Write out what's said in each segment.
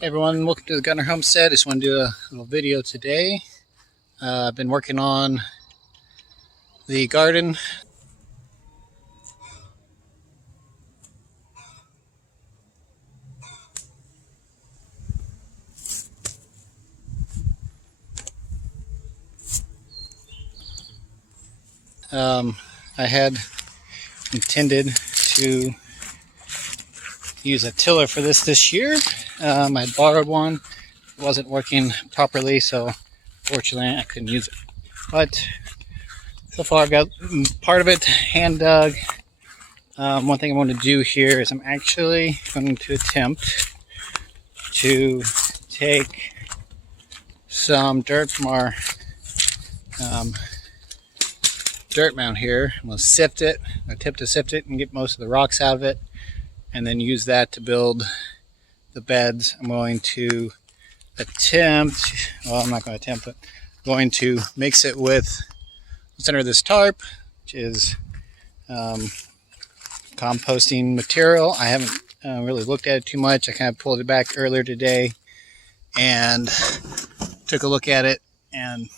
Hey everyone, welcome to the Gunner Homestead. Just want to do a little video today. I've been working on the garden. I had intended to use a tiller for this year. I borrowed one. It wasn't working properly, so fortunately I couldn't use it. But so far I've got part of it hand dug. One thing I want to do here is I'm actually going to attempt to take some dirt from our dirt mound here. I'm going to sift it. I attempt to sift it and get most of the rocks out of it, and then use that to build the beds. I'm going to attempt, well, I'm not going to attempt it, I'm going to mix it with the center of this tarp, which is composting material. I haven't really looked at it too much. I kind of pulled it back earlier today and took a look at it, and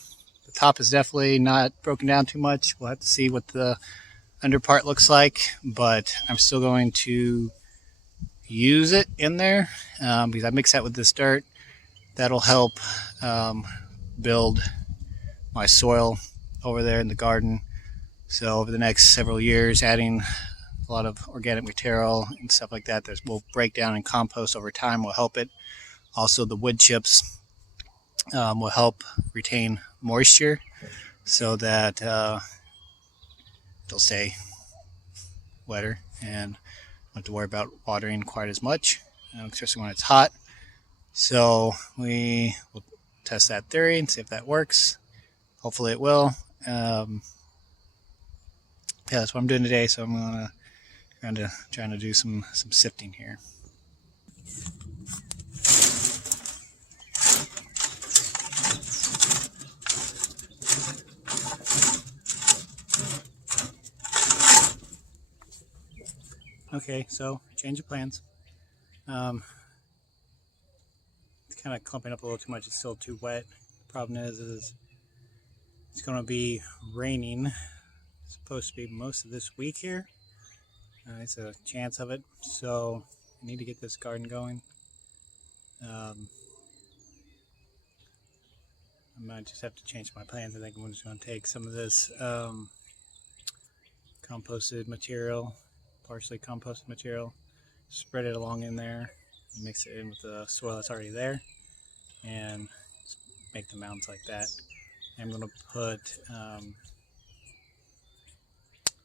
the top is definitely not broken down too much. We'll have to see what the under part looks like, but I'm still going to use it in there because I mix that with this dirt. That'll help build my soil over there in the garden. So over the next several years, adding a lot of organic material and stuff like that will break down and compost over time will help it. Also, the wood chips will help retain moisture so that it'll stay wetter and don't have to worry about watering quite as much, especially when it's hot. So we will test that theory and see if that works. Hopefully it will. Yeah, that's what I'm doing today. So I'm trying to do some sifting here. Okay, so change of plans. It's kind of clumping up a little too much. It's still too wet. The problem is it's going to be raining. It's supposed to be most of this week here. It's a chance of it. So I need to get this garden going. I might just have to change my plans. I think I'm just going to take some of this composted material, partially composted material, spread it along in there, mix it in with the soil that's already there, and make the mounds like that. I'm going to put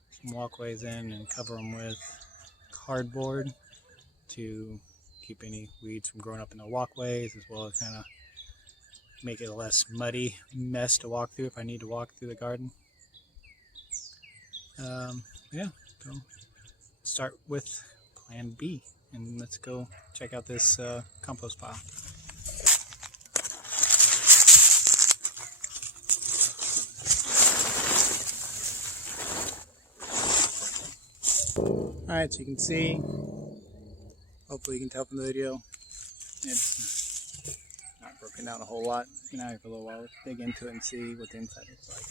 some walkways in and cover them with cardboard to keep any weeds from growing up in the walkways, as well as kind of make it a less muddy mess to walk through if I need to walk through the garden. Yeah, so start with plan B, and let's go check out this compost pile. Alright, so you can see, hopefully you can tell from the video, it's not broken down a whole lot. It's been out here for a little while. Let's dig into it and see what the inside looks like.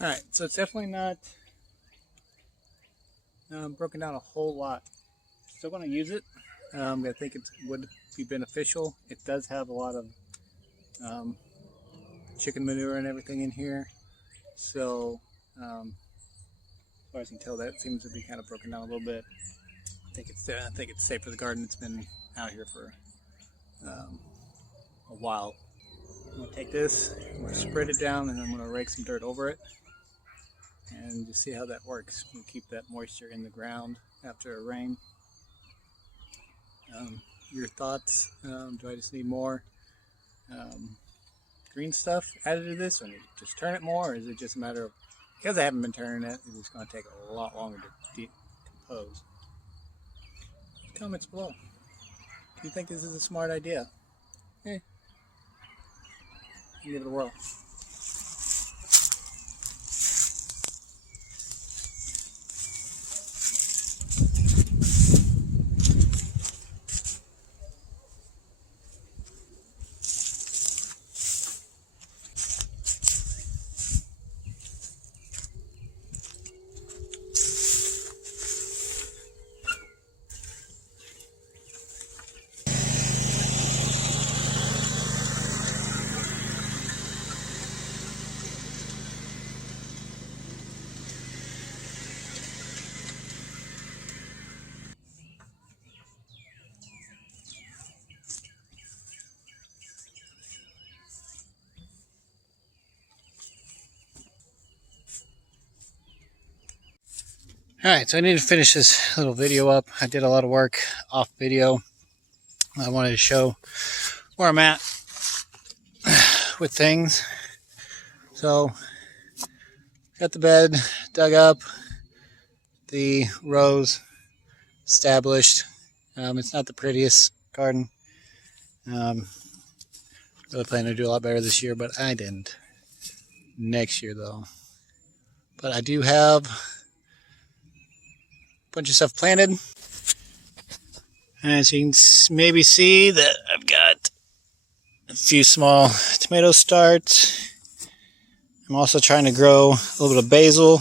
Alright, so it's definitely not broken down a whole lot. Still going to use it. I think it would be beneficial. It does have a lot of chicken manure and everything in here. So, as far as I can tell, that seems to be kind of broken down a little bit. I think it's safe for the garden. It's been out here for a while. I'm going to take this, I'm going to spread it down, and I'm going to rake some dirt over it and just see how that works. We'll keep that moisture in the ground after a rain. Your thoughts? Do I just need more green stuff added to this, or need to just turn it more, or is it just a matter of, because I haven't been turning it, it's going to take a lot longer to decompose? Comments below. Do you think this is a smart idea? Hey, give it a whirl. Alright, so I need to finish this little video up. I did a lot of work off video. I wanted to show where I'm at with things. So, got the bed dug up, the rows established. It's not the prettiest garden. Really planning to do a lot better this year, but I didn't. Next year, though. But I do have bunch of stuff planted. As you can maybe see that I've got a few small tomato starts. I'm also trying to grow a little bit of basil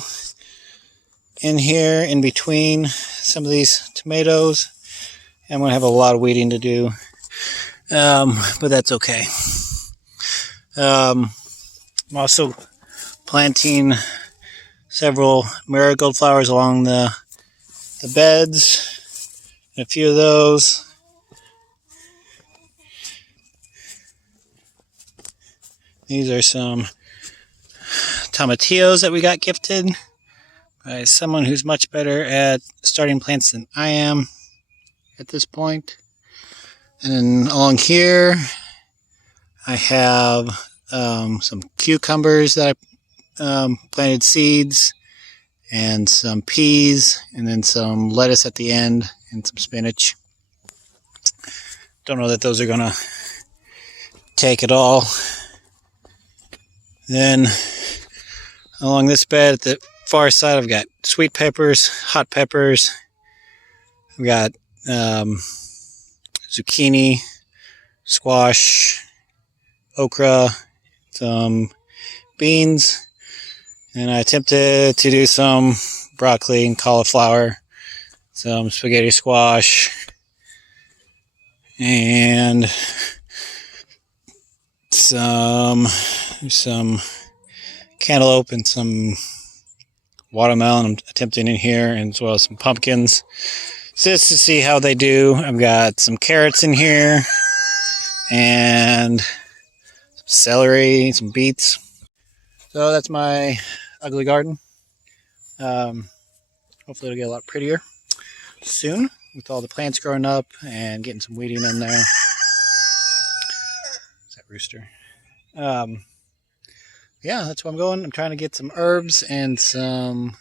in here in between some of these tomatoes. I'm going to have a lot of weeding to do, but that's okay. I'm also planting several marigold flowers along the beds, a few of those. These are some tomatillos that we got gifted by someone who's much better at starting plants than I am at this point. And then along here, I have some cucumbers that I planted seeds, and some peas, and then some lettuce at the end, and some spinach. Don't know that those are gonna take it all. Then along this bed at the far side, I've got sweet peppers, hot peppers. I've got zucchini, squash, okra, some beans. And I attempted to do some broccoli and cauliflower, some spaghetti squash, and some cantaloupe and some watermelon I'm attempting in here, and as well as some pumpkins. Just to see how they do. I've got some carrots in here, and some celery, some beets. So that's my ugly garden. Hopefully it'll get a lot prettier soon with all the plants growing up and getting some weeding in there. Is that rooster? Yeah, that's where I'm going. I'm trying to get some herbs and some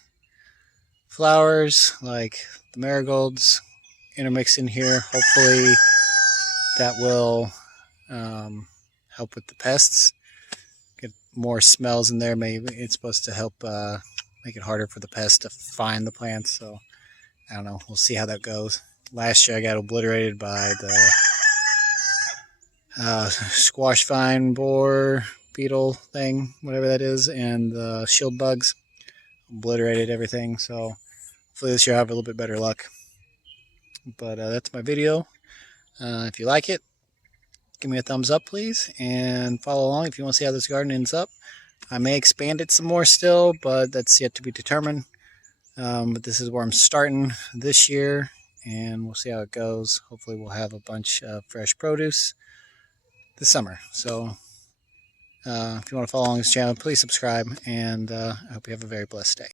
flowers like the marigolds intermixed in here. Hopefully that will help with the pests. Get more smells in there. Maybe it's supposed to help make it harder for the pests to find the plants. So I don't know. We'll see how that goes. Last year I got obliterated by the squash vine borer beetle thing, whatever that is, and the shield bugs. Obliterated everything. So hopefully this year I'll have a little bit better luck. But that's my video. If you like it, give me a thumbs up, please, and follow along if you want to see how this garden ends up. I may expand it some more still, but that's yet to be determined. But this is where I'm starting this year, and we'll see how it goes. Hopefully we'll have a bunch of fresh produce this summer. So if you want to follow along this channel, please subscribe, and I hope you have a very blessed day.